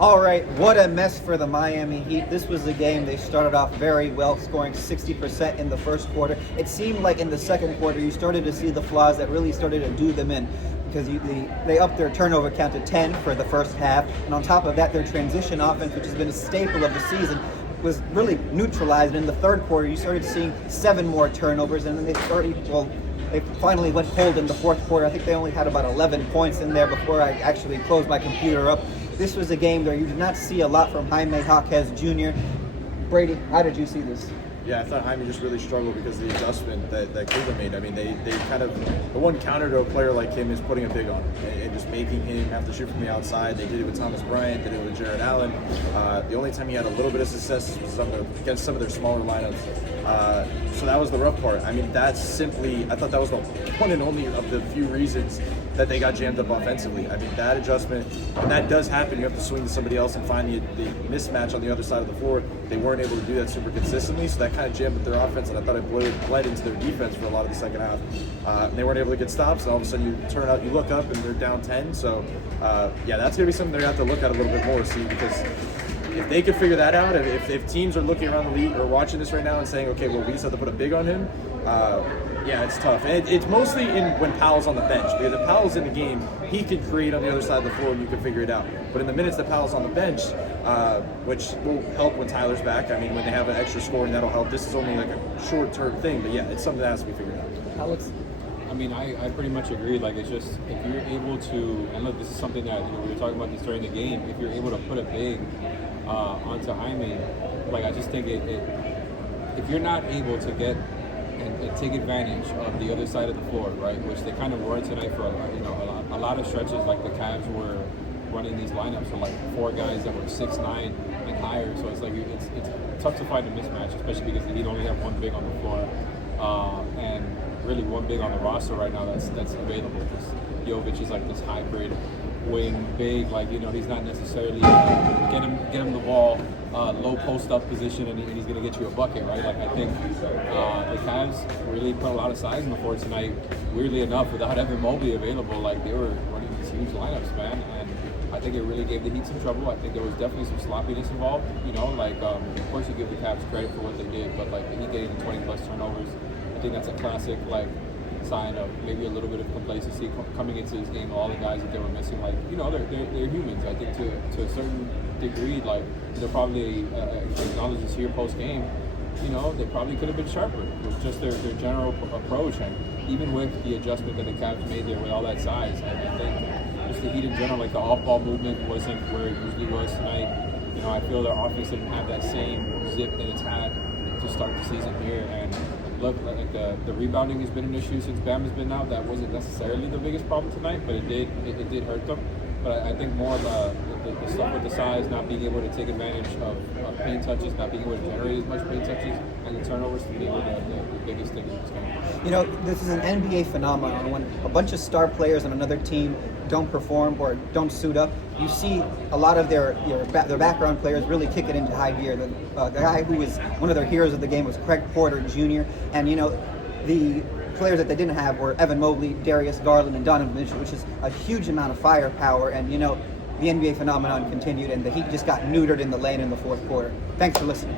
All right, what a mess for the Miami Heat. This was a game they started off very well, scoring 60% in the first quarter. It seemed like in the second quarter you started to see the flaws that really started to do them in, because they upped their turnover count to 10 for the first half, and on top of that their transition offense, which has been a staple of the season, was really neutralized. In the third quarter you started seeing 7 more turnovers, and then they finally went cold in the fourth quarter. I think they only had about 11 points in there before I actually closed my computer up. This was a game where you did not see a lot from Jaime Jaquez Jr. Brady, how did you see this? Yeah, I thought Jaime just really struggled because of the adjustment that Cleveland made. I mean, they kind of, the one counter to a player like him is putting a big on him and just making him have to shoot from the outside. They did it with Thomas Bryant, they did it with Jared Allen. The only time he had a little bit of success was against some of their smaller lineups. So that was the rough part. I mean, that's simply, I thought that was the one and only of the few reasons that they got jammed up offensively. I mean, that adjustment, and that does happen. You have to swing to somebody else and find the mismatch on the other side of the floor. They weren't able to do that super consistently, so that kind of jammed up their offense, and I thought it bled into their defense for a lot of the second half. And they weren't able to get stops, and all of a sudden you look up and they're down 10. So, yeah, that's going to be something they're going to have to look at a little bit more, see, because if they could figure that out, if teams are looking around the league or watching this right now and saying, okay, well, we just have to put a big on him, yeah, it's tough. And it's mostly when Powell's on the bench. Because if Powell's in the game, he can create on the other side of the floor and you can figure it out. But in the minutes that Powell's on the bench, which will help when Tyler's back, I mean, when they have an extra scoring, that'll help. This is only like a short-term thing, but yeah, it's something that has to be figured out. Alex? I mean, I pretty much agree. Like, it's just, if you're able to, and look, this is something that, we were talking about this during the game, if you're able to put a big onto Jaime, like, I just think if you're not able to get and take advantage of the other side of the floor, right, which they kind of were tonight for a lot of stretches. Like, the Cavs were running these lineups for like 4 guys that were 6'9" and higher, so it's like it's tough to find a mismatch, especially because the Heat only have 1 big on the floor, and really 1 big on the roster right now that's available. Because Jovic is like this hybrid wing big, like, he's not necessarily get him the ball low post up position and he's going to get you a bucket, right? Like, I think the Cavs really put a lot of size in the floor tonight. Weirdly enough, without Evan Mobley available, like, they were running these huge lineups, man, and I think it really gave the Heat some trouble. I think there was definitely some sloppiness involved, of course you give the Cavs credit for what they did, but like the Heat getting 20 plus turnovers, I think that's a classic, like, sign of maybe a little bit of complacency coming into this game. All the guys that they were missing, like, they're humans. I think to a certain degree, like, they'll probably acknowledge this here post game. They probably could have been sharper with just their general approach, and even with the adjustment that the Cavs made there with all that size. I think just the Heat in general, like, the off-ball movement wasn't where it usually was tonight. I feel their offense didn't have that same zip that it's had to start the season here, and look, like the rebounding has been an issue since Bam has been out. That wasn't necessarily the biggest problem tonight, but it did hurt them. But I think more of the stuff with the size, not being able to take advantage of paint touches, not being able to generate as much paint touches, and the turnovers to me were the biggest thing in this game. This is an NBA phenomenon. When a bunch of star players on another team don't perform or don't suit up, you see a lot of their background players really kick it into high gear. The guy who was one of their heroes of the game was Craig Porter Jr., and the players that they didn't have were Evan Mobley, Darius Garland, and Donovan Mitchell, which is a huge amount of firepower. And the NBA phenomenon continued, and the Heat just got neutered in the lane in the fourth quarter. Thanks for listening.